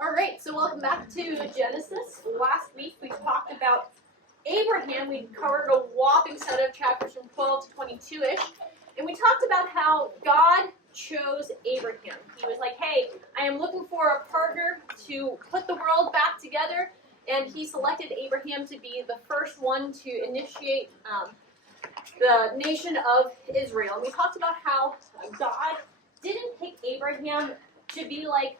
All right, so welcome back to Genesis. Last week we talked about Abraham. We covered a whopping set of chapters from 12 to 22-ish. And we talked about how God chose Abraham. He was like, hey, I am looking for a partner to put the world back together. And he selected Abraham to be the first one to initiate the nation of Israel. And we talked about how God didn't pick Abraham to be like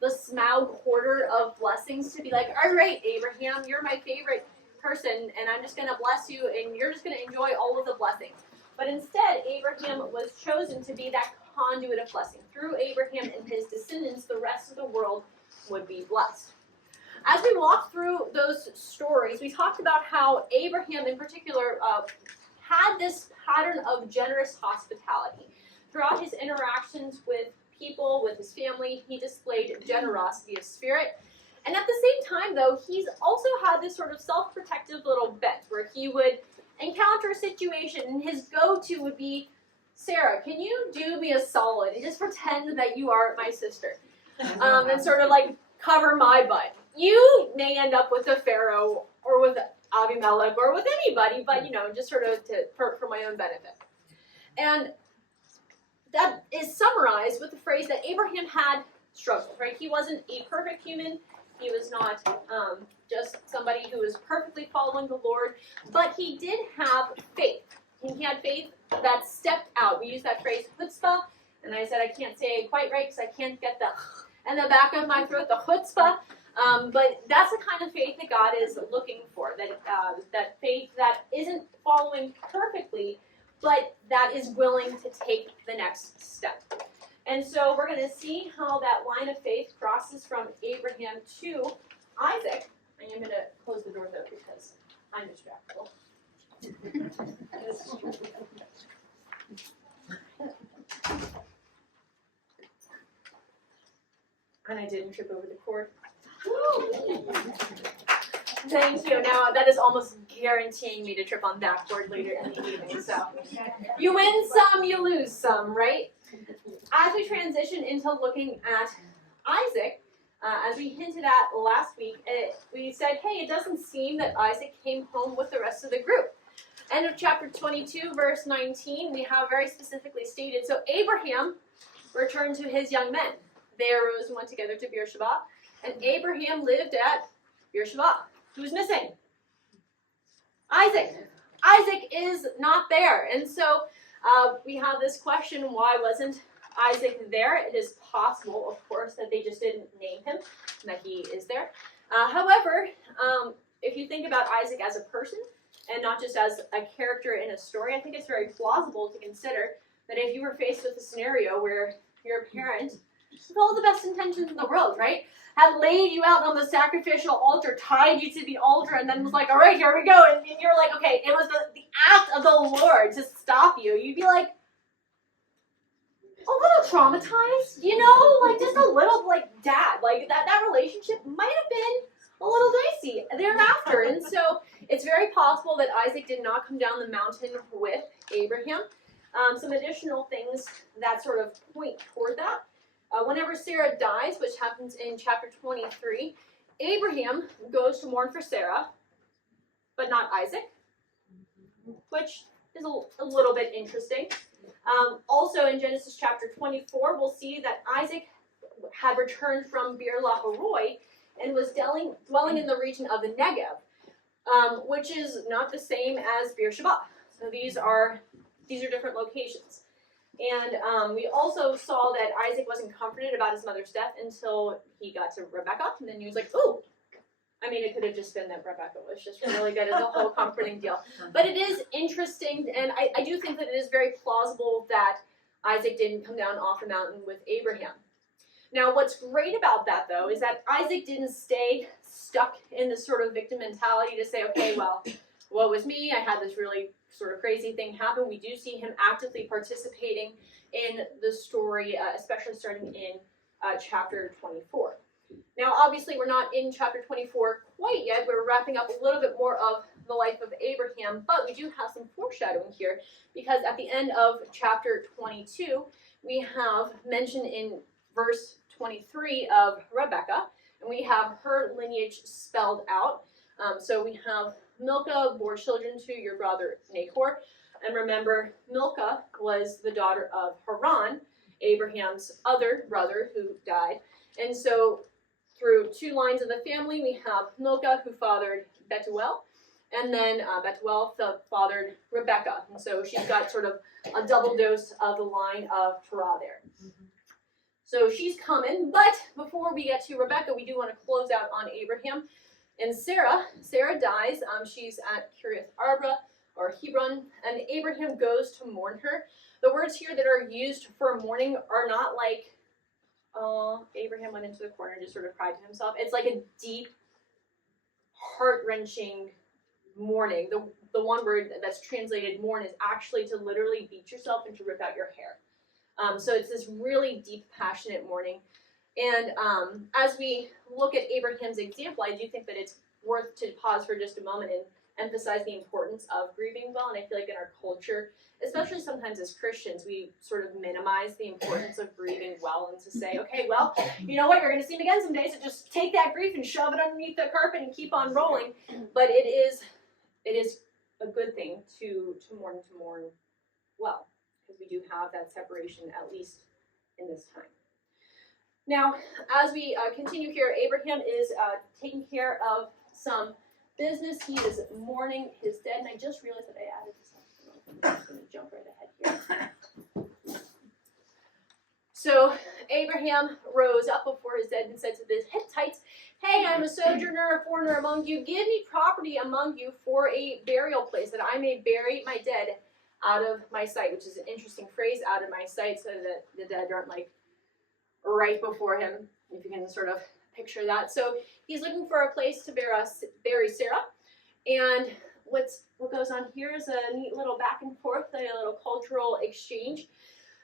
the Smaug hoarder of blessings, to be like, all right, Abraham, you're my favorite person, and I'm just going to bless you, and you're just going to enjoy all of the blessings. But instead, Abraham was chosen to be that conduit of blessing. Through Abraham and his descendants, the rest of the world would be blessed. As we walked through those stories, we talked about how Abraham in particular had this pattern of generous hospitality. Throughout his interactions with people, with his family, he displayed generosity of spirit. And at the same time, though, he's also had this sort of self-protective little bent where he would encounter a situation and his go-to would be, Sarah, can you do me a solid and just pretend that you are my sister? And sort of like cover my butt. You may end up with a Pharaoh or with Abimelech or with anybody, but, just sort of for my own benefit. And that is summarized with the phrase that Abraham had struggled, right? He wasn't a perfect human. He was not just somebody who was perfectly following the Lord, but he did have faith. He had faith that stepped out. We use that phrase, chutzpah, and I said I can't say it quite right because I can't get the in the back of my throat, the chutzpah. But that's the kind of faith that God is looking for, that faith that isn't following perfectly, but that is willing to take the next step. And so we're going to see how that line of faith crosses from Abraham to Isaac. I am going to close the door though because I'm distractible. And I didn't trip over the cord. Thank you. Now that is almost guaranteeing me to trip on that cord later in the evening. So you win some, you lose some, right? As we transition into looking at Isaac, as we hinted at last week, we said, hey, it doesn't seem that Isaac came home with the rest of the group. End of chapter 22, verse 19, we have very specifically stated, so Abraham returned to his young men. They arose and went together to Beersheba, and Abraham lived at Beersheba. Who's missing? Isaac. Isaac is not there. And so we have this question, why wasn't Isaac there? It is possible, of course, that they just didn't name him and that he is there. However, if you think about Isaac as a person and not just as a character in a story, I think it's very plausible to consider that if you were faced with a scenario where your parent, with all the best intentions in the world, right, had laid you out on the sacrificial altar, tied you to the altar, and then was like, all right, here we go. And you're like, okay, it was the act of the Lord to stop you. You'd be like, a little traumatized, like just a little like dad. Like that relationship might have been a little dicey thereafter. And so it's very possible that Isaac did not come down the mountain with Abraham. Some additional things that sort of point toward that. Whenever Sarah dies, which happens in chapter 23, Abraham goes to mourn for Sarah, but not Isaac, which is a little bit interesting. Also in Genesis chapter 24, we'll see that Isaac had returned from Beer Lahai and was dwelling in the region of the Negev, which is not the same as Beersheba. So these are different locations. And we also saw that Isaac wasn't comforted about his mother's death until he got to Rebekah. And then he was like, ooh. I mean, it could have just been that Rebekah was just really good at the whole comforting deal. But it is interesting, and I do think that it is very plausible that Isaac didn't come down off the mountain with Abraham. Now, what's great about that, though, is that Isaac didn't stay stuck in this sort of victim mentality to say, okay, well, woe was me, I had this really sort of crazy thing happen. We do see him actively participating in the story, especially starting in chapter 24. Now, obviously, we're not in chapter 24 quite yet. We're wrapping up a little bit more of the life of Abraham, but we do have some foreshadowing here, because at the end of chapter 22, we have mentioned in verse 23 of Rebecca, and we have her lineage spelled out. So we have Milcah bore children to your brother Nahor, and remember, Milcah was the daughter of Haran, Abraham's other brother who died. And so through 2 lines of the family, we have Milcah, who fathered Bethuel, and then Bethuel fathered Rebecca. And so she's got sort of a double dose of the line of Torah there. So she's coming, but before we get to Rebecca, we do want to close out on Abraham and Sarah. Sarah dies. She's at Kiriath Arba, or Hebron, and Abraham goes to mourn her. The words here that are used for mourning are not like, oh, Abraham went into the corner and just sort of cried to himself. It's like a deep, heart-wrenching mourning. The one word that's translated mourn is actually to literally beat yourself and to rip out your hair. So it's this really deep, passionate mourning. And as we look at Abraham's example, I do think that it's worth to pause for just a moment and emphasize the importance of grieving well. And I feel like in our culture, especially sometimes as Christians, we sort of minimize the importance of grieving well and to say, okay, well, you know what, you're going to see him again someday, so just take that grief and shove it underneath the carpet and keep on rolling. But it is a good thing to mourn well, because we do have that separation, at least in this time. Now, as we continue here, Abraham is taking care of some business. He is mourning his dead, and I just realized that I added this. I'm just going to jump right ahead here. So Abraham rose up before his dead and said to the Hittites, "Hey, I'm a sojourner, a foreigner among you. Give me property among you for a burial place, that I may bury my dead out of my sight," which is an interesting phrase, out of my sight, so that the dead aren't like right before him, if you can sort of picture that. So he's looking for a place to bury Sarah. And what goes on here is a neat little back and forth, a little cultural exchange.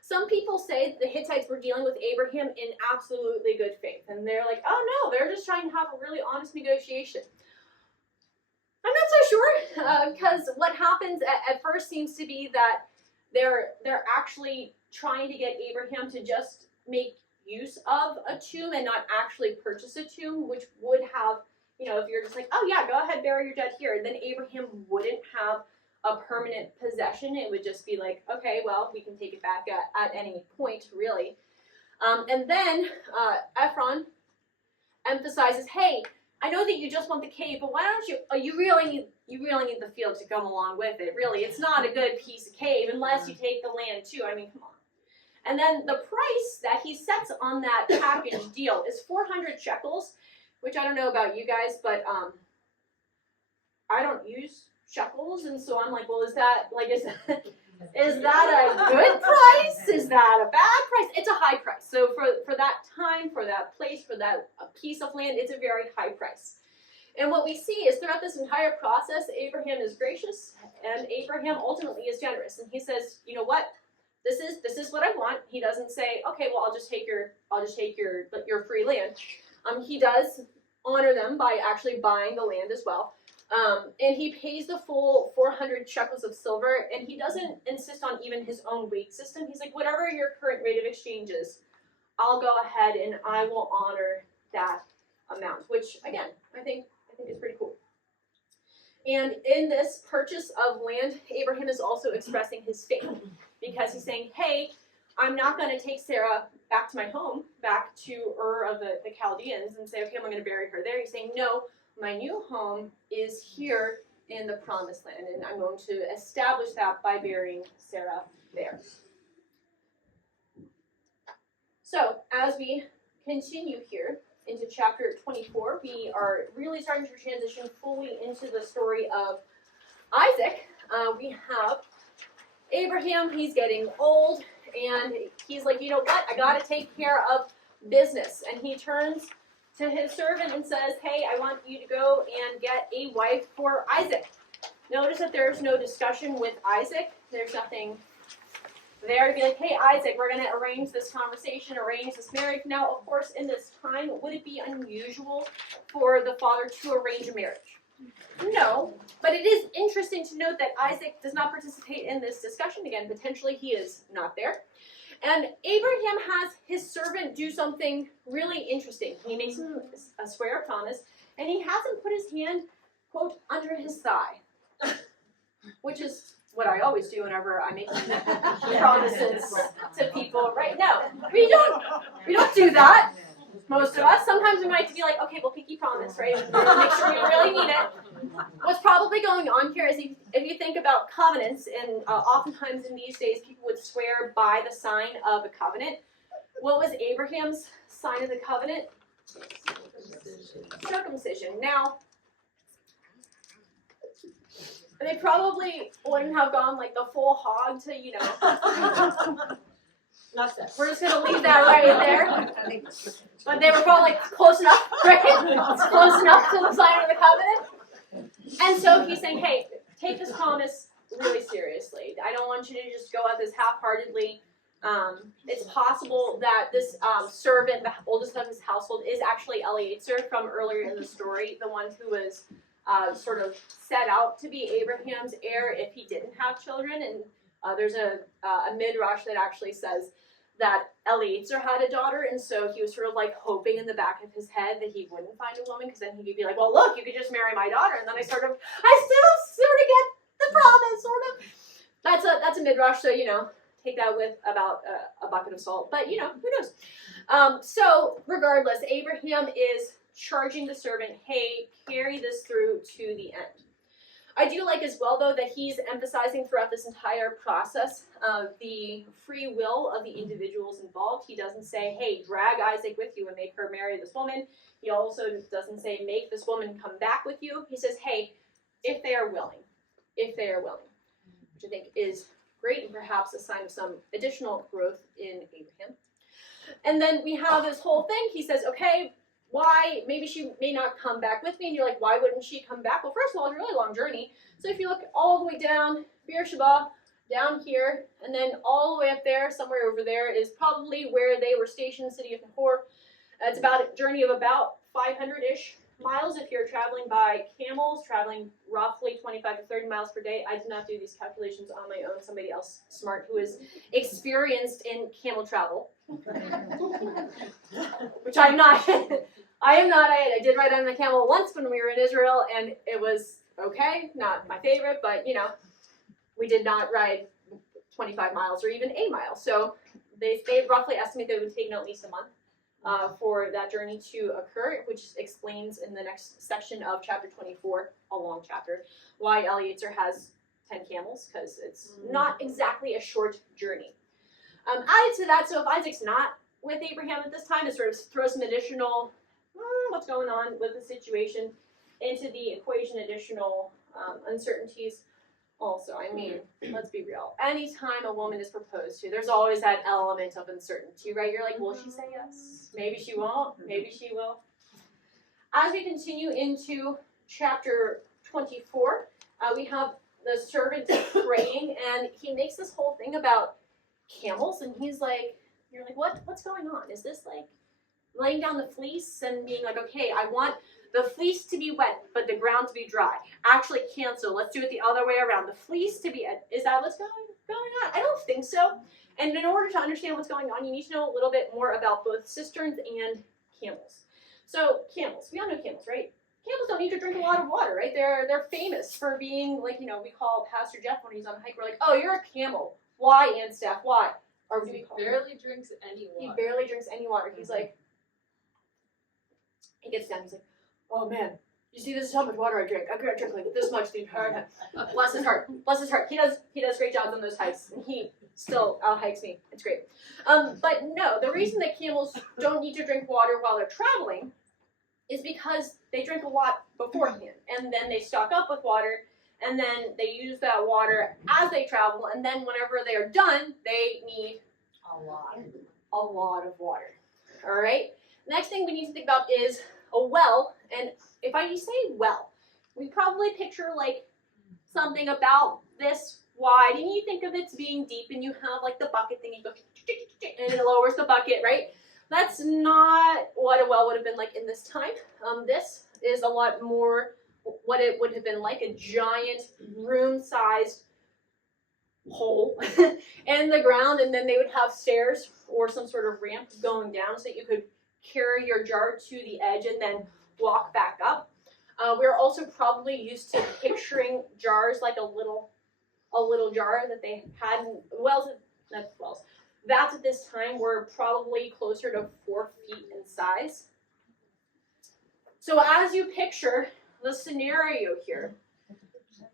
Some people say that the Hittites were dealing with Abraham in absolutely good faith. And they're like, oh no, they're just trying to have a really honest negotiation. I'm not so sure, because what happens at first seems to be that they're actually trying to get Abraham to just make use of a tomb and not actually purchase a tomb, which would have, if you're just like, oh yeah, go ahead, bury your dead here, then Abraham wouldn't have a permanent possession. It would just be like, okay, well, we can take it back at any point, really. And then Ephron emphasizes, hey, I know that you just want the cave, but why don't you really need the field to come along with it, really. It's not a good piece of cave unless you take the land too. I mean, come on. And then the price that he sets on that package deal is 400 shekels, which I don't know about you guys, but I don't use shekels, and so I'm like, well, is that a good price? Is that a bad price? It's a high price. So for that time, for that place, for that piece of land, it's a very high price. And what we see is throughout this entire process, Abraham is gracious, and Abraham ultimately is generous. And he says, you know what? This is what I want. He doesn't say, okay, well, I'll just take your free land. He does honor them by actually buying the land as well. And he pays the full 400 shekels of silver, and he doesn't insist on even his own weight system. He's like, whatever your current rate of exchange is, I'll go ahead and I will honor that amount, which again, I think is pretty cool. And in this purchase of land, Abraham is also expressing his faith, because he's saying, hey, I'm not going to take Sarah back to my home, back to Ur of the Chaldeans, and say, okay, I'm going to bury her there. He's saying, no, my new home is here in the Promised Land, and I'm going to establish that by burying Sarah there. So, as we continue here into chapter 24, we are really starting to transition fully into the story of Isaac. We have Abraham. He's getting old, and he's like, you know what, I got to take care of business. And he turns to his servant and says, hey, I want you to go and get a wife for Isaac. Notice that there's no discussion with Isaac. There's nothing there to be like, hey, Isaac, we're going to arrange this conversation, arrange this marriage. Now, of course, in this time, would it be unusual for the father to arrange a marriage? No, but it is interesting to note that Isaac does not participate in this discussion. Again, potentially he is not there. And Abraham has his servant do something really interesting. He makes him a swear of promise, and he has him put his hand, quote, under his thigh, which is what I always do whenever I make promises to people. Right? No, we don't do that. Most of us. Sometimes we might be like, okay, well, pinky promise, right? Make sure we really mean it. What's probably going on here is if you think about covenants, and oftentimes in these days people would swear by the sign of a covenant. What was Abraham's sign of the covenant? Circumcision. Now, they probably wouldn't have gone like the full hog to, we're just going to leave that right there. But they were probably close enough, right? It's close enough to the sign of the covenant. And so he's saying, hey, take this promise really seriously. I don't want you to just go at this half-heartedly. It's possible that this servant, the oldest of his household, is actually Eliezer from earlier in the story, the one who was sort of set out to be Abraham's heir if he didn't have children. And there's a midrash that actually says that Eliezer had a daughter, and so he was sort of like hoping in the back of his head that he wouldn't find a woman, because then he could be like, well, look, you could just marry my daughter, and then I still sort of get the promise, sort of. That's a midrash, so, take that with about a bucket of salt, but, who knows? So, regardless, Abraham is charging the servant, hey, carry this through to the end. I do like as well, though, that he's emphasizing throughout this entire process the free will of the individuals involved. He doesn't say, hey, drag Isaac with you and make her marry this woman. He also doesn't say, make this woman come back with you. He says, hey, if they are willing, which I think is great and perhaps a sign of some additional growth in Abraham. And then we have this whole thing. He says, okay, why? Maybe she may not come back with me. And you're like, why wouldn't she come back? Well, first of all, it's a really long journey. So if you look all the way down, Beersheba, down here, and then all the way up there, somewhere over there, is probably where they were stationed, the city of Nahor. It's about a journey of about 500-ish miles if you're traveling by camels, traveling roughly 25 to 30 miles per day. I did not do these calculations on my own. Somebody else smart who is experienced in camel travel, which I'm not. I am not. I did ride on a camel once when we were in Israel, and it was okay. Not my favorite, but we did not ride 25 miles or even a mile. So they roughly estimate that it would take at least a month for that journey to occur, which explains in the next section of chapter 24, a long chapter, why Eliezer has 10 camels, because it's not exactly a short journey. Added to that, so if Isaac's not with Abraham at this time, it sort of throws some additional what's going on with the situation into the equation, additional uncertainties. Also, I mean, let's be real. Anytime a woman is proposed to, there's always that element of uncertainty, right? You're like, will she say yes? Maybe she won't. Maybe she will. As we continue into chapter 24, we have the servant praying, and he makes this whole thing about camels, and he's like, you're like, what's going on? Is this like laying down the fleece and being like, okay, I want the fleece to be wet, but the ground to be dry. Actually cancel. Let's do it the other way around. The fleece to be, is that what's going on? I don't think so. And in order to understand what's going on, you need to know a little bit more about both cisterns and camels. So camels, we all know camels, right? Camels don't need to drink a lot of water, right? They're famous for being like, we call Pastor Jeff when he's on a hike, we're like, oh, you're a camel. Why, Ann Staff? Why? Or do we call He barely drinks any water. He barely drinks any water. He's like, he gets down, he's like, oh man, you see, this is how much water I drink. I drink like this much the entire time. Bless his heart. Bless his heart. He does great jobs on those hikes, and he still out-hikes me. It's great. But no, the reason that camels don't need to drink water while they're traveling is because they drink a lot beforehand, and then they stock up with water, and then they use that water as they travel, and then whenever they are done, they need a lot of water. All right? Next thing we need to think about is a well, and if I say well, we probably picture like something about this wide, and you think of it being deep, and you have like the bucket thing, you go, and it lowers the bucket, right? That's not what a well would have been like in this time. This is a lot more what it would have been like, a giant room-sized hole in the ground, and then they would have stairs or some sort of ramp going down so that you could carry your jar to the edge and then walk back up. We're also probably used to picturing jars like a little jar that they had in wells. Vats at this time were probably closer to 4 feet in size. So as you picture the scenario here,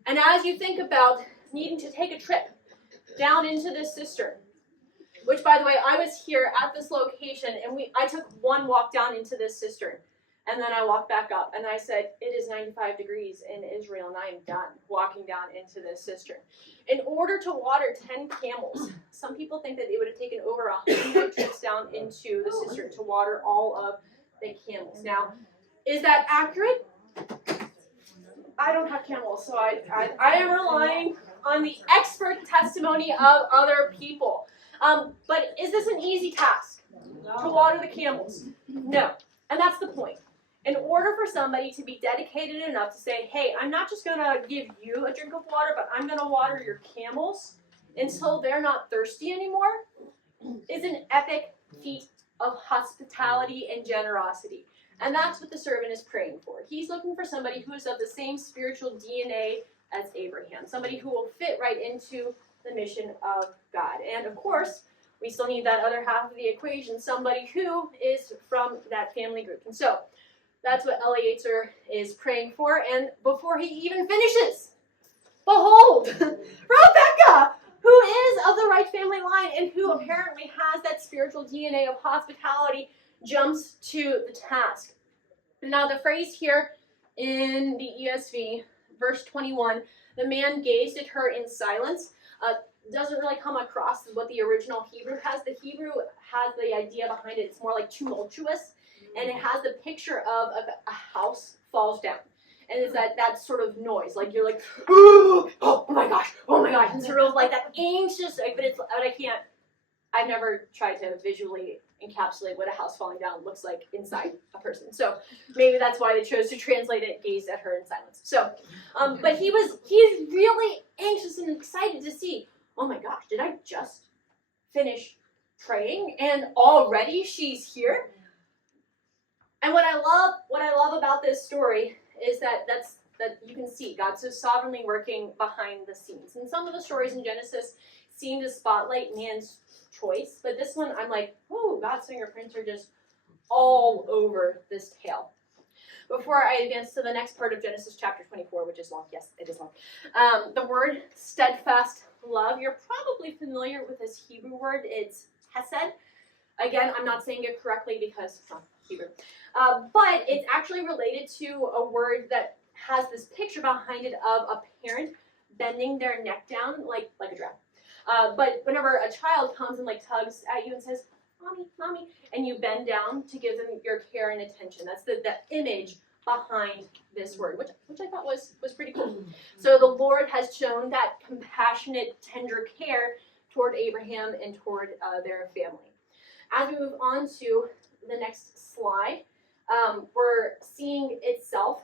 and as you think about needing to take a trip down into this cistern, which, by the way, I was here at this location, and I took one walk down into this cistern, and then I walked back up, and I said, it is 95 degrees in Israel, and I am done walking down into this cistern. In order to water 10 camels, some people think that it would have taken over 100 trips down into the cistern to water all of the camels. Now, is that accurate? I don't have camels, so I am relying on the expert testimony of other people. But is this an easy task to water the camels? No. And that's the point. In order for somebody to be dedicated enough to say, hey, I'm not just going to give you a drink of water, but I'm going to water your camels until they're not thirsty anymore, is an epic feat of hospitality and generosity. And that's what the servant is praying for. He's looking for somebody who is of the same spiritual DNA as Abraham, somebody who will fit right into the mission of God. And of course, we still need that other half of the equation, somebody who is from that family group. And so that's what Eliezer is praying for. And before he even finishes, behold, Rebecca, who is of the right family line and who apparently has that spiritual DNA of hospitality, jumps to the task. Now the phrase here in the ESV, verse 21, the man gazed at her in silence, doesn't really come across what the original Hebrew has. The Hebrew has the idea behind it. It's more like tumultuous, and it has the picture of a house falls down. And it's that sort of noise, like you're like, oh my gosh, and sort of like that anxious, but I've never tried to visually encapsulate what a house falling down looks like inside a person. So maybe that's why they chose to translate it, gazed at her in silence. So, but he's really anxious and excited to see, oh my gosh, did I just finish praying and already she's here? And what I love about this story is that you can see God so sovereignly working behind the scenes. And some of the stories in Genesis seem to spotlight man's choice, but this one I'm like, oh, God's fingerprints are just all over this tale. Before I advance to the next part of Genesis chapter 24, which is long, yes, it is long, the word steadfast love, you're probably familiar with this Hebrew word. It's hesed. Again, I'm not saying it correctly because Hebrew, but it's actually related to a word that has this picture behind it of a parent bending their neck down like a giraffe. But whenever a child comes and like tugs at you and says, mommy, and you bend down to give them your care and attention. That's the image behind this word, which I thought was pretty cool. So the Lord has shown that compassionate, tender care toward Abraham and toward their family. As we move on to the next slide, we're seeing itself,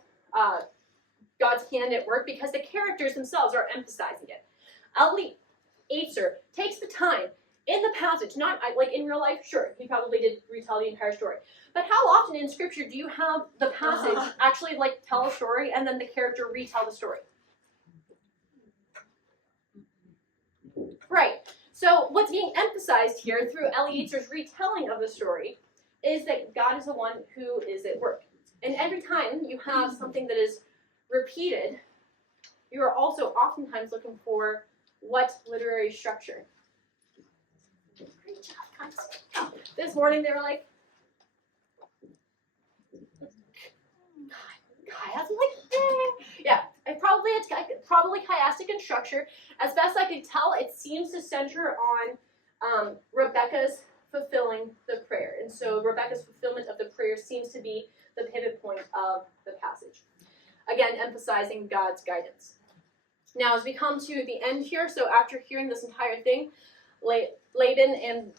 God's hand at work, because the characters themselves are emphasizing it. Eliezer takes the time in the passage, not like in real life, sure, he probably did retell the entire story. But how often in Scripture do you have the passage actually like tell a story and then the character retell the story? Right. So what's being emphasized here through Eliezer's retelling of the story is that God is the one who is at work. And every time you have something that is repeated, you are also oftentimes looking for what literary structure. Great job, guys. This morning they were like, chiasm, yeah, it's probably chiastic in structure. As best I could tell, it seems to center on Rebecca's fulfilling the prayer. And so Rebecca's fulfillment of the prayer seems to be the pivot point of the passage. Again, emphasizing God's guidance. Now, as we come to the end here, so after hearing this entire thing, Laban and,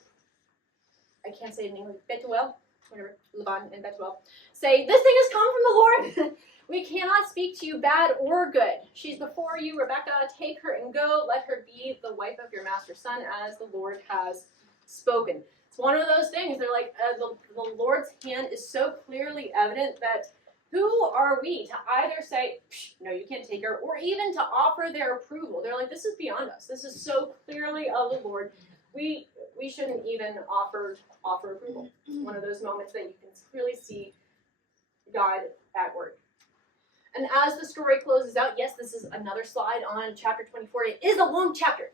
I can't say it in English, Betuel, whatever, Laban and Bethuel, say, "This thing has come from the Lord. We cannot speak to you bad or good. She's before you, Rebekah. Take her and go. Let her be the wife of your master's son, as the Lord has spoken." It's one of those things. They're like, the Lord's hand is so clearly evident that who are we to either say, "No, you can't take her," or even to offer their approval? They're like, this is beyond us. This is so clearly of the Lord. We shouldn't even offer approval. One of those moments that you can clearly see God at work. And as the story closes out, yes, this is another slide on chapter 24. It is a long chapter.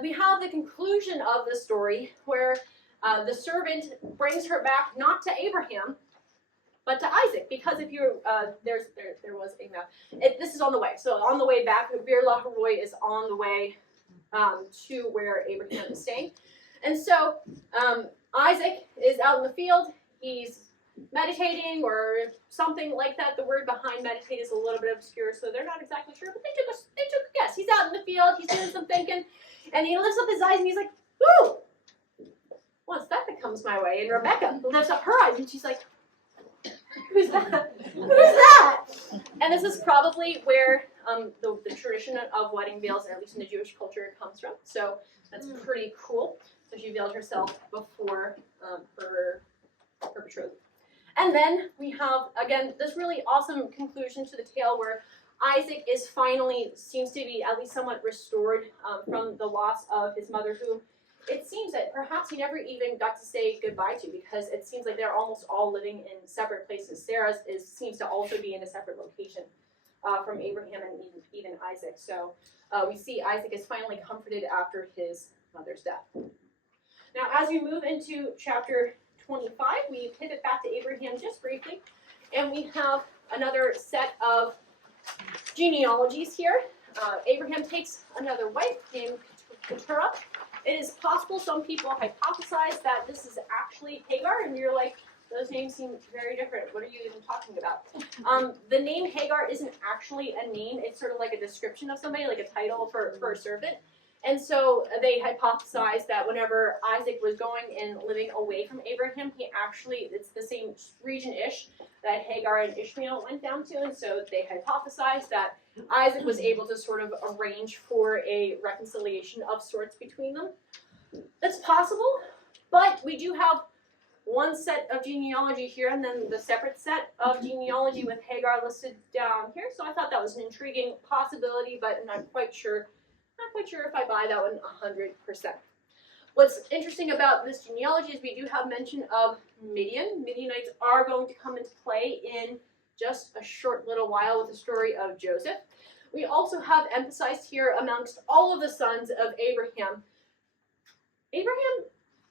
We have the conclusion of the story where the servant brings her back not to Abraham, but to Isaac. Because if you there was a map. This is on the way. So on the way back, Bir Lahai is on the way to where Abraham is staying. And so Isaac is out in the field. He's meditating or something like that. The word behind meditate is a little bit obscure, so they're not exactly sure, but they took a guess. He's out in the field, he's doing some thinking, and he lifts up his eyes and he's like, "Ooh, what's that comes my way?" And Rebecca lifts up her eyes and she's like, "Who's that? Who's that?" And this is probably where the tradition of wedding veils, at least in the Jewish culture, comes from. So that's pretty cool. So she veiled herself before her betrothed. And then we have, again, this really awesome conclusion to the tale where Isaac is finally, seems to be at least somewhat restored from the loss of his mother, who it seems that perhaps he never even got to say goodbye to, because it seems like they're almost all living in separate places. Sarah seems to also be in a separate location from Abraham and even Isaac. So we see Isaac is finally comforted after his mother's death. Now, as we move into chapter 25, we pivot back to Abraham just briefly, and we have another set of genealogies here. Abraham takes another wife named Keturah. It is possible some people hypothesize that this is actually Hagar, and you're like, those names seem very different. What are you even talking about? The name Hagar isn't actually a name. It's sort of like a description of somebody, like a title for a servant. And so they hypothesized that whenever Isaac was going and living away from Abraham, it's the same region-ish that Hagar and Ishmael went down to. And so they hypothesized that Isaac was able to sort of arrange for a reconciliation of sorts between them. That's possible, but we do have one set of genealogy here and then the separate set of genealogy with Hagar listed down here. So I thought that was an intriguing possibility, but I'm not quite sure if I buy that one 100%. What's interesting about this genealogy is we do have mention of Midian. Midianites are going to come into play in just a short little while with the story of Joseph. We also have emphasized here amongst all of the sons of Abraham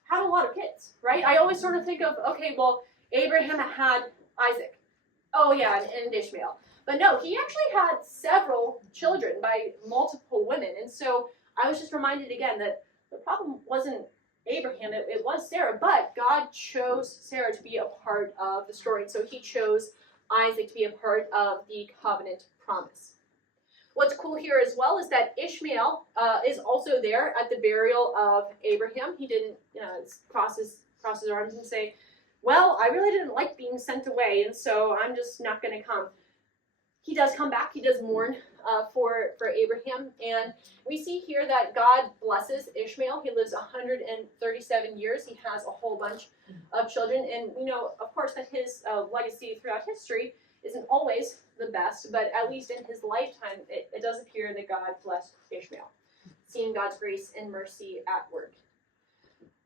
had a lot of kids, right? I always sort of think of, okay, well, Abraham had Isaac. Oh yeah, and Ishmael. But no, he actually had several children by multiple women. And so I was just reminded again that the problem wasn't Abraham, it was Sarah, but God chose Sarah to be a part of the story. And so he chose Isaac to be a part of the covenant promise. What's cool here as well is that Ishmael is also there at the burial of Abraham. He didn't cross his arms and say, "Well, I really didn't like being sent away, and so I'm just not going to come." He does come back. He does mourn for Abraham. And we see here that God blesses Ishmael. He lives 137 years. He has a whole bunch of children. And we know, of course, that his legacy throughout history isn't always the best, but at least in his lifetime, it does appear that God blessed Ishmael, seeing God's grace and mercy at work.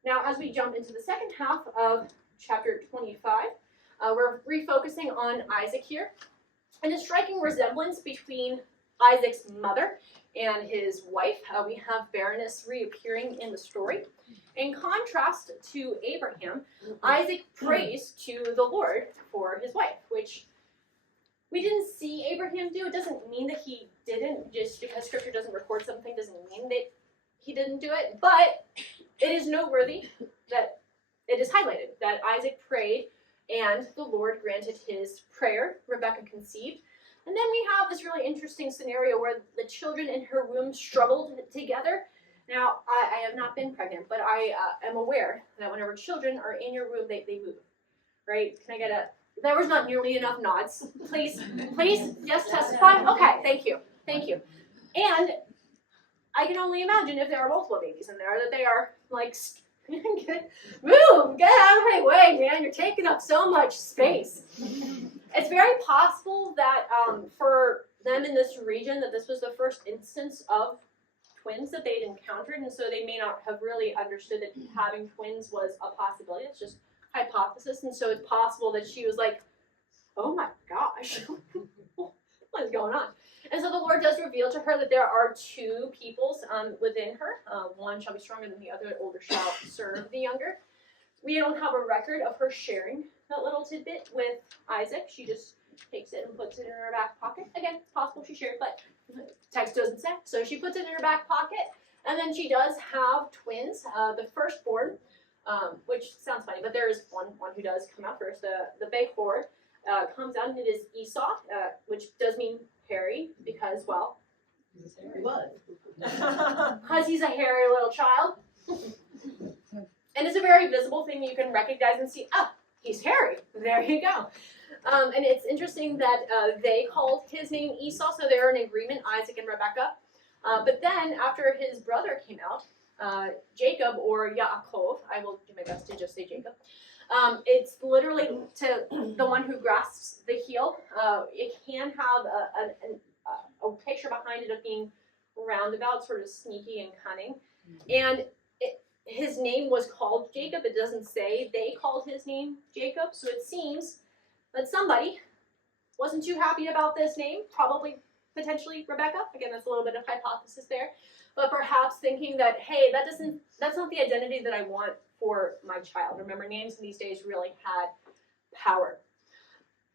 Now, as we jump into the second half of chapter 25, we're refocusing on Isaac here. And a striking resemblance between Isaac's mother and his wife. We have barrenness reappearing in the story. In contrast to Abraham, Isaac prays to the Lord for his wife, which we didn't see Abraham do. It doesn't mean that he didn't. Just because Scripture doesn't record something doesn't mean that he didn't do it. But it is noteworthy that it is highlighted that Isaac prayed and the Lord granted his prayer. Rebekah conceived. And then we have this really interesting scenario where the children in her womb struggled together. Now, I have not been pregnant, but I am aware that whenever children are in your womb, they move. right? Can I get a, there was not nearly enough nods. Please, yes, testify? Okay, thank you. And I can only imagine if there are multiple babies in there that they are like, move, get out of my way, man, you're taking up so much space. It's very possible that for them in this region that this was the first instance of twins that they'd encountered, and so they may not have really understood that having twins was a possibility. It's just hypothesis, and so it's possible that she was like, oh my gosh, what is going on? And so the Lord does reveal to her that there are two peoples within her. One shall be stronger than the other, the older shall serve the younger. We don't have a record of her sharing that little tidbit with Isaac. She just takes it and puts it in her back pocket. Again, it's possible she shared, but text doesn't say. So she puts it in her back pocket, and then she does have twins. The firstborn, which sounds funny, but there is one who does come out first. The Behor comes out, and it is Esau, which does mean hairy, because, well, because he's a hairy little child. And it's a very visible thing you can recognize and see, oh, he's hairy. There you go. And it's interesting that they called his name Esau, so they're in agreement, Isaac and Rebekah. But then, after his brother came out, Jacob, or Yaakov, I will do my best to just say Jacob, it's literally to the one who grasps the heel. It can have a picture behind it of being roundabout, sort of sneaky and cunning. And his name was called Jacob. It doesn't say they called his name Jacob. So it seems that somebody wasn't too happy about this name, probably potentially Rebecca. Again, that's a little bit of hypothesis there. But perhaps thinking that, hey, that's not the identity that I want for my child. Remember, names in these days really had power.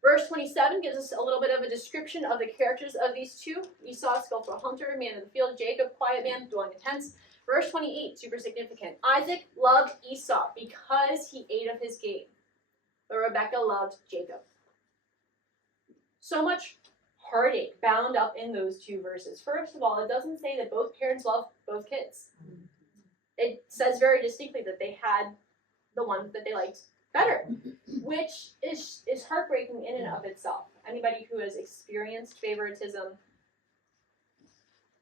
Verse 27 gives us a little bit of a description of the characters of these two. Esau, skillful hunter, man of the field. Jacob, quiet man, dwelling in tents. Verse 28, super significant. Isaac loved Esau because he ate of his game, but Rebekah loved Jacob. So much heartache bound up in those two verses. First of all, it doesn't say that both parents love both kids. It says very distinctly that they had the one that they liked better, which is heartbreaking in and of itself. Anybody who has experienced favoritism,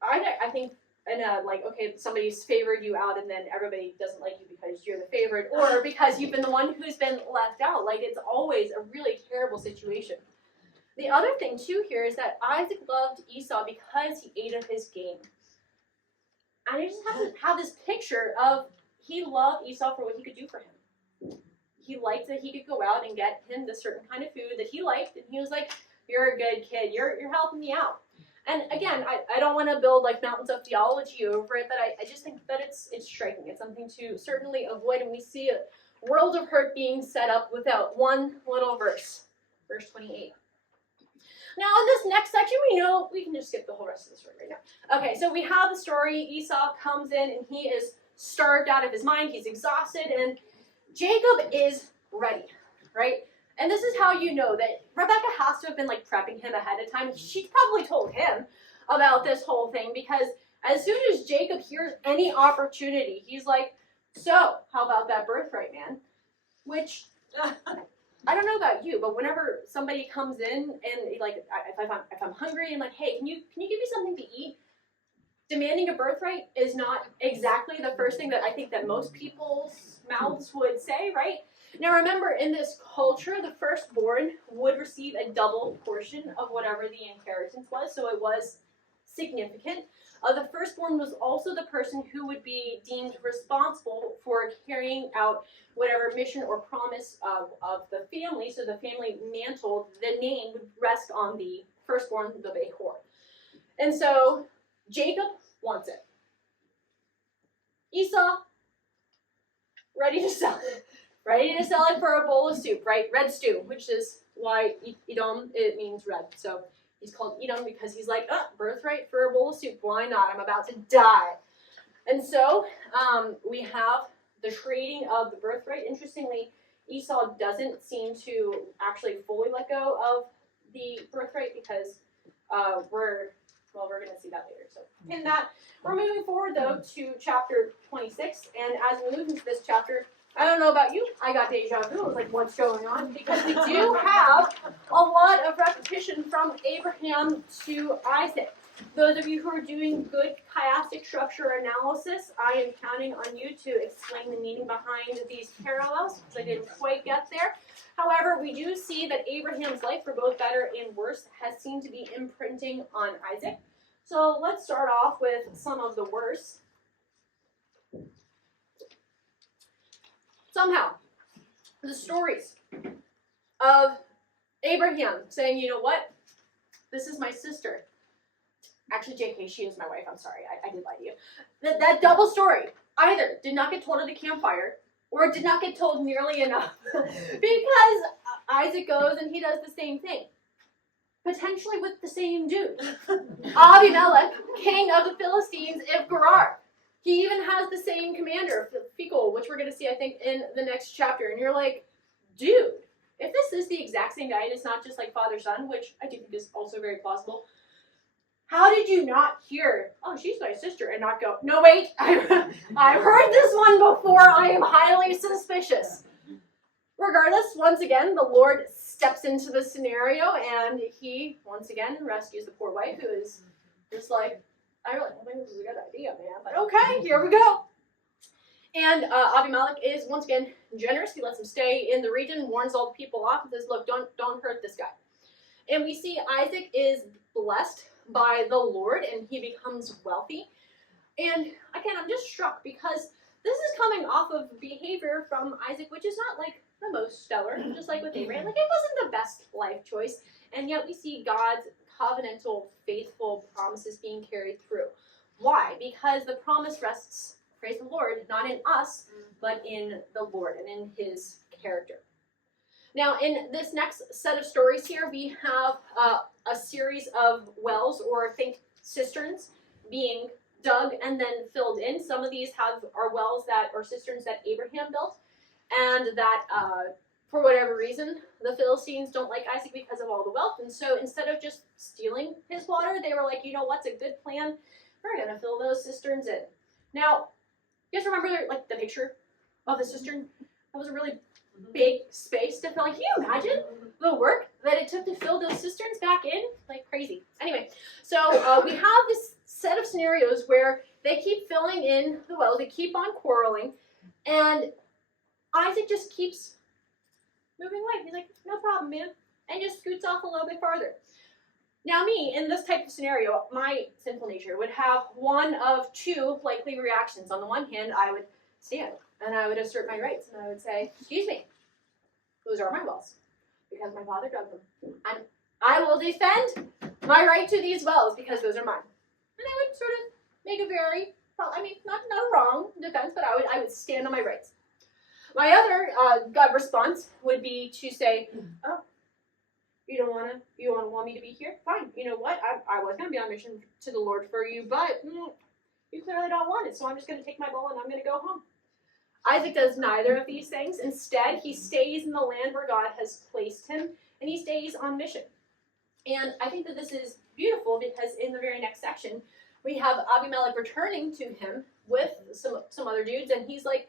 I think, okay, somebody's favored you out and then everybody doesn't like you because you're the favorite, or because you've been the one who's been left out. Like, it's always a really terrible situation. The other thing, too, here is that Isaac loved Esau because he ate of his game. And I just have this picture of he loved Esau for what he could do for him. He liked that he could go out and get him the certain kind of food that he liked, and he was like, you're a good kid, you're helping me out. And again, I don't want to build like mountains of theology over it, but I just think that it's striking. It's something to certainly avoid, and we see a world of hurt being set up without one little verse. Verse 28. Now, in this next section, we can just skip the whole rest of the story right now. Okay, so we have the story. Esau comes in, and he is starved out of his mind. He's exhausted, and Jacob is ready, right? And this is how you know that Rebecca has to have been like prepping him ahead of time. She probably told him about this whole thing, because as soon as Jacob hears any opportunity, he's like, so, how about that birthright, man? Which, I don't know about you, but whenever somebody comes in and like, if I'm hungry and like, hey, can you give me something to eat? Demanding a birthright is not exactly the first thing that I think that most people's mouths would say, right? Now remember, in this culture, the firstborn would receive a double portion of whatever the inheritance was, so it was significant. The firstborn was also the person who would be deemed responsible for carrying out whatever mission or promise of the family. So the family mantle, the name would rest on the firstborn, the Behor. And so Jacob wants it. Esau, ready to sell it. Ready to sell it for a bowl of soup, right? Red stew, which is why Edom, it means red. So he's called Edom because he's like, birthright for a bowl of soup. Why not? I'm about to die. And so we have the trading of the birthright. Interestingly, Esau doesn't seem to actually fully let go of the birthright because we're going to see that later. So in that, we're moving forward, though, to chapter 26. And as we move into this chapter, I don't know about you, I got deja vu. I was like, what's going on? Because we do have a lot of repetition from Abraham to Isaac. Those of you who are doing good chiastic structure analysis, I am counting on you to explain the meaning behind these parallels, because I didn't quite get there. However, we do see that Abraham's life, for both better and worse, has seemed to be imprinting on Isaac. So let's start off with some of the worst. Somehow, the stories of Abraham saying, you know what, this is my sister. Actually, JK, she is my wife. I'm sorry, I did lie to you. That double story either did not get told at the campfire or did not get told nearly enough because Isaac goes and he does the same thing. Potentially with the same dude. Abimelech, king of the Philistines of Gerar. He even has the same commander, Phicol, which we're going to see, I think, in the next chapter. And you're like, dude, if this is the exact same guy and it's not just like father-son, which I do think is also very plausible, how did you not hear, oh, she's my sister, and not go, no, wait, I've heard this one before, I am highly suspicious. Regardless, once again, the Lord steps into the scenario, and he, once again, rescues the poor wife, who is just like, I really don't think this is a good idea, man, but okay, here we go. And Abimelech is, once again, generous. He lets him stay in the region, warns all the people off, and says, look, don't hurt this guy. And we see Isaac is blessed by the Lord, and he becomes wealthy. And again, I'm just struck because this is coming off of behavior from Isaac, which is not like the most stellar, just like with Abraham. Like, it wasn't the best life choice, and yet we see God's covenantal, faithful promises being carried through. Why? Because the promise rests, praise the Lord, not in us, but in the Lord and in his character. Now, in this next set of stories here, we have a series of wells, or think cisterns, being dug and then filled in. Some of these are wells that, or cisterns that Abraham built, and that for whatever reason, the Philistines don't like Isaac because of all the wealth. And so instead of just stealing his water, they were like, you know what's a good plan? We're going to fill those cisterns in. Now, you guys remember like the picture of the cistern? That was a really big space to fill. Like, can you imagine the work that it took to fill those cisterns back in? Like crazy. Anyway, so we have this set of scenarios where they keep filling in the wells, they keep on quarreling, and Isaac just keeps moving away. He's like, no problem, man, and just scoots off a little bit farther. Now me, in this type of scenario, my sinful nature would have one of two likely reactions. On the one hand, I would stand and I would assert my rights, and I would say, excuse me, those are my wells because my father dug them. And I will defend my right to these wells because those are mine. And I would sort of make a very, not a wrong defense, but I would stand on my rights. My other gut response would be to say, oh, you don't want me to be here? Fine. You know what? I was going to be on mission to the Lord for you, but you clearly don't want it, so I'm just going to take my bow and I'm going to go home. Isaac does neither of these things. Instead, he stays in the land where God has placed him, and he stays on mission. And I think that this is beautiful because in the very next section, we have Abimelech returning to him with some other dudes, and he's like,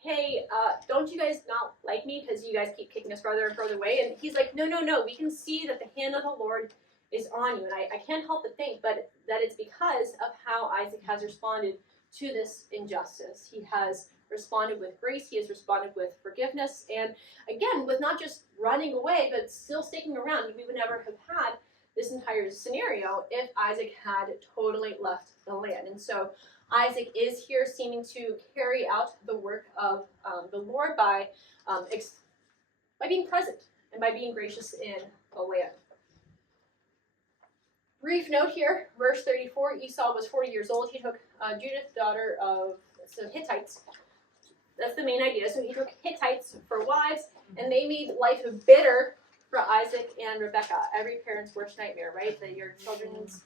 hey, don't you guys not like me because you guys keep kicking us further and further away? And he's like, no, we can see that the hand of the Lord is on you. And I can't help but think that it's because of how Isaac has responded to this injustice. He has responded with grace, he has responded with forgiveness, and again, with not just running away, but still sticking around. We would never have had this entire scenario if Isaac had totally left the land. And so Isaac is here seeming to carry out the work of the Lord by being present and by being gracious in the land. Brief note here, verse 34, Esau was 40 years old. He took Judith, daughter of some Hittites. That's the main idea. So he took Hittites for wives, and they made life bitter for Isaac and Rebekah. Every parent's worst nightmare, right? That your children's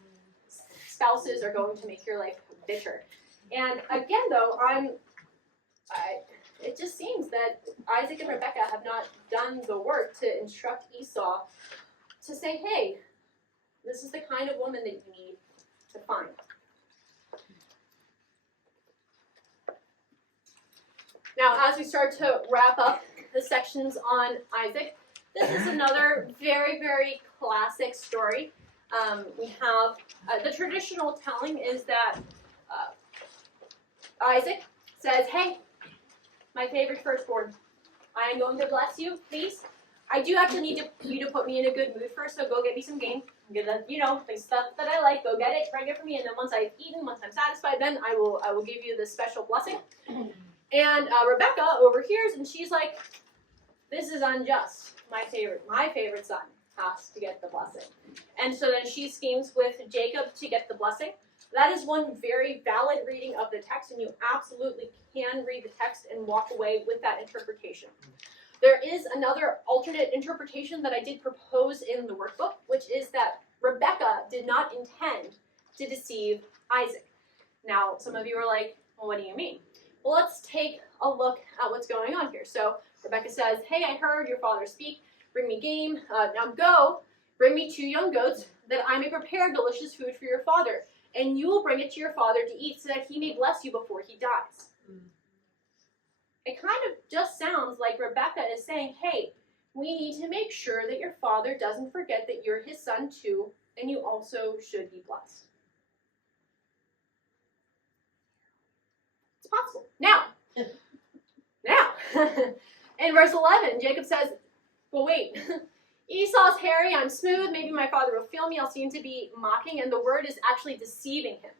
spouses are going to make your life bitter. And again, though, it just seems that Isaac and Rebekah have not done the work to instruct Esau to say, hey, this is the kind of woman that you need to find. Now, as we start to wrap up the sections on Isaac, this is another very, very classic story. We have the traditional telling is that Isaac says, "Hey, my favorite firstborn, I am going to bless you, please. I do actually need you to put me in a good mood first, so go get me some game. Get the, the stuff that I like. Go get it, bring it for me, and then once I've eaten, once I'm satisfied, then I will give you this special blessing." And Rebecca overhears, and she's like, "This is unjust. My favorite son has to get the blessing." And so then she schemes with Jacob to get the blessing. That is one very valid reading of the text, and you absolutely can read the text and walk away with that interpretation. There is another alternate interpretation that I did propose in the workbook, which is that Rebecca did not intend to deceive Isaac. Now, some of you are like, well, what do you mean? Well, let's take a look at what's going on here. So Rebecca says, "Hey, I heard your father speak. Bring me game. Now go, bring me 2 young goats, that I may prepare delicious food for your father. And you will bring it to your father to eat, so that he may bless you before he dies." It kind of just sounds like Rebecca is saying, hey, we need to make sure that your father doesn't forget that you're his son too, and you also should be blessed. It's possible. Now, in verse 11, Jacob says, well, wait, Esau's hairy, I'm smooth, maybe my father will feel me, I'll seem to be mocking, and the word is actually deceiving him.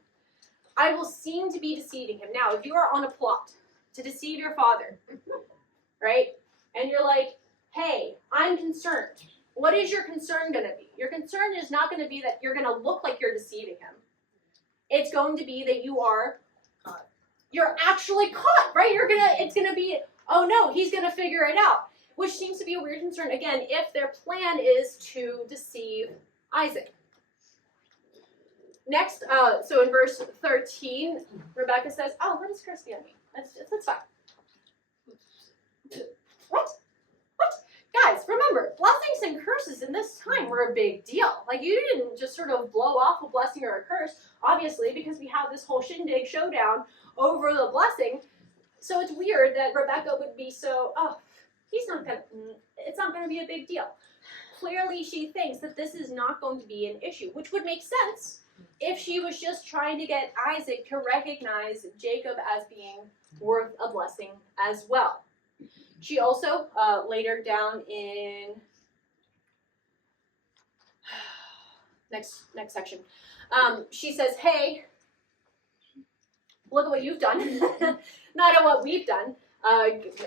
I will seem to be deceiving him. Now, if you are on a plot to deceive your father, right, and you're like, hey, I'm concerned. What is your concern going to be? Your concern is not going to be that you're going to look like you're deceiving him. It's going to be that you're actually caught, right? It's going to be, oh no, he's going to figure it out. Which seems to be a weird concern, again, if their plan is to deceive Isaac. Next, so in verse 13, Rebecca says, oh, what is Kirsty on me? That's fine. What? Guys, remember, blessings and curses in this time were a big deal. Like, you didn't just sort of blow off a blessing or a curse, obviously, because we have this whole shindig showdown over the blessing. So it's weird that Rebecca would be so, it's not going to be a big deal. Clearly, she thinks that this is not going to be an issue, which would make sense if she was just trying to get Isaac to recognize Jacob as being worth a blessing as well. She also, later down in next section, she says, hey, look at what you've done, not at what we've done.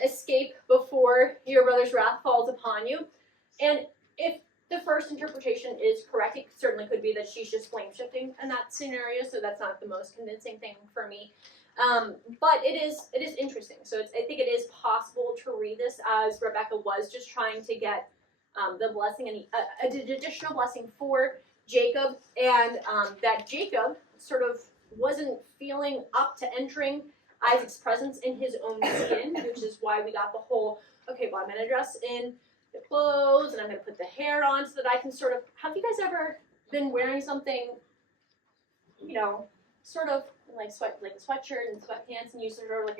Escape before your brother's wrath falls upon you. And if the first interpretation is correct, it certainly could be that she's just blame shifting in that scenario, so that's not the most convincing thing for me. But it is interesting. So I think it is possible to read this as Rebecca was just trying to get the blessing and an additional blessing for Jacob, and that Jacob sort of wasn't feeling up to entering Isaac's presence in his own skin, which is why we got the whole, okay, well, I'm going to dress in the clothes, and I'm going to put the hair on so that I can sort of, have you guys ever been wearing something, sort of like a sweatshirt and sweatpants, and you sort of like,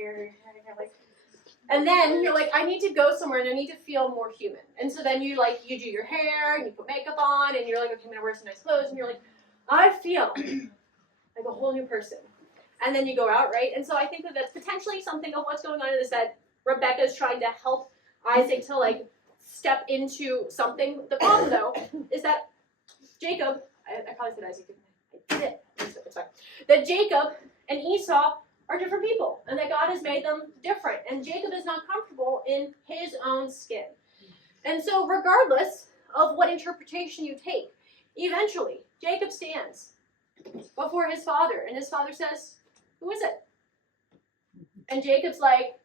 and then you're like, I need to go somewhere, and I need to feel more human. And so then you do your hair, and you put makeup on, and you're like, okay, I'm going to wear some nice clothes, and you're like, I feel like a whole new person. And then you go out, right? And so I think that that's potentially something of what's going on in this, that Rebecca's trying to help Isaac to step into something. The problem, though, is that Jacob, I probably said Isaac, I did it. It's fine. That Jacob and Esau are different people, and that God has made them different. And Jacob is not comfortable in his own skin. And so regardless of what interpretation you take, eventually Jacob stands before his father, and his father says, who is it? And Jacob's like,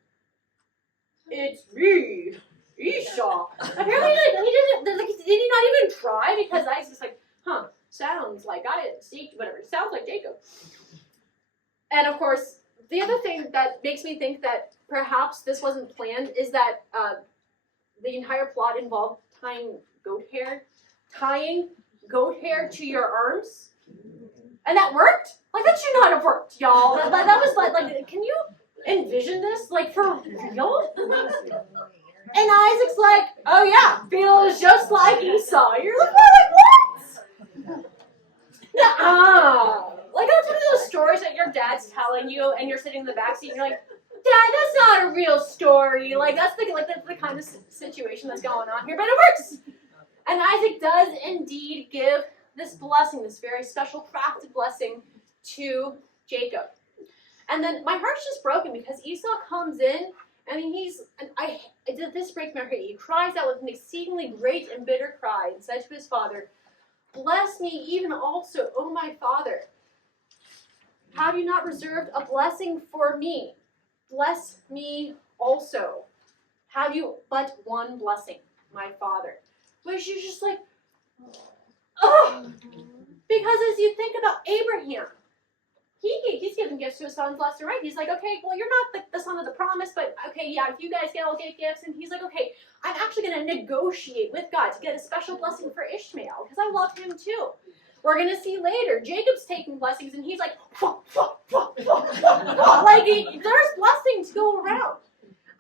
it's me, Esau. Apparently, did he not even try? Because Isaac's like, sounds like sounds like Jacob. And of course, the other thing that makes me think that perhaps this wasn't planned is that the entire plot involved tying goat hair to your arms. And that worked? That should not have worked, y'all. That was can you envision this? Like, for real? And Isaac's like, oh yeah, feels just like Esau. You're like, what? Nuh-uh. Like, that's one of those stories that your dad's telling you, and you're sitting in the backseat, and you're like, Dad, that's not a real story. Like, that's the kind of situation that's going on here, but it works. And Isaac does indeed give this blessing, this very special crafted blessing, to Jacob. And then my heart's just broken because Esau comes in, and this breaks my heart. He cries out with an exceedingly great and bitter cry and said to his father, bless me even also, O my father. Have you not reserved a blessing for me? Bless me also. Have you but one blessing, my father? Which is just like, oh. Because as you think about Abraham, he's giving gifts to his sons left and right. He's like, okay, well, you're not the son of the promise, but okay, yeah, if you guys all get gifts. And he's like, okay, I'm actually going to negotiate with God to get a special blessing for Ishmael because I love him too. We're going to see later, Jacob's taking blessings, and he's like, like there's blessings to go around.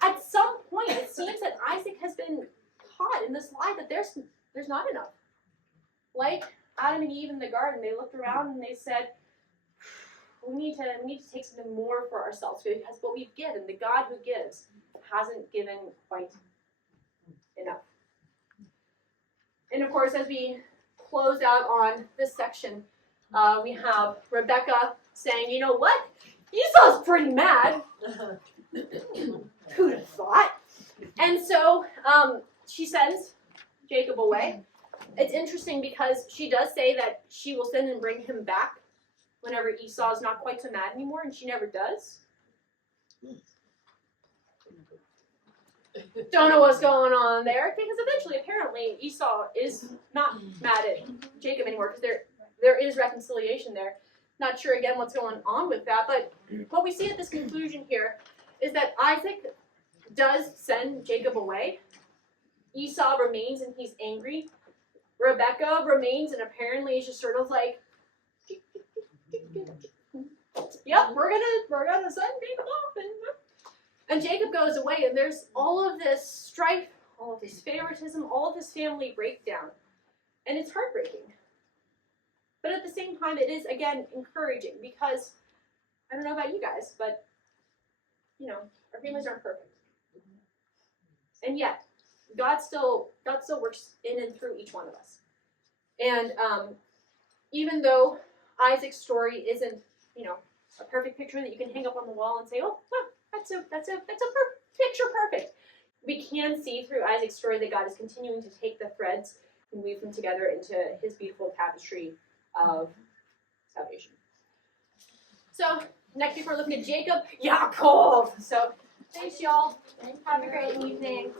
At some point, it seems that Isaac has been taught in this lie that there's not enough. Like Adam and Eve in the garden, they looked around and they said, we need to take something more for ourselves because what we've given, the God who gives, hasn't given quite enough. And of course, as we close out on this section, we have Rebecca saying, you know what? Esau's pretty mad. Who'd have thought? And so she sends Jacob away. It's interesting because she does say that she will send and bring him back whenever Esau's not quite so mad anymore, and she never does. Don't know what's going on there, because eventually, apparently, Esau is not mad at Jacob anymore, because there is reconciliation there. Not sure, again, what's going on with that, but what we see at this conclusion here is that Isaac does send Jacob away. Esau remains, and he's angry. Rebecca remains, and apparently is just sort of like, yep, we're gonna send Jacob off, and Jacob goes away, and there's all of this strife, all of this favoritism, all of this family breakdown, and it's heartbreaking. But at the same time, it is again encouraging because I don't know about you guys, but you know, our families aren't perfect, and yet God still works in and through each one of us, and even though Isaac's story isn't, you know, a perfect picture that you can hang up on the wall and say, oh, well, that's a picture perfect. We can see through Isaac's story that God is continuing to take the threads and weave them together into his beautiful tapestry of salvation. So, next week we're looking at Jacob, Yaakov. So, thanks y'all. Have a great evening.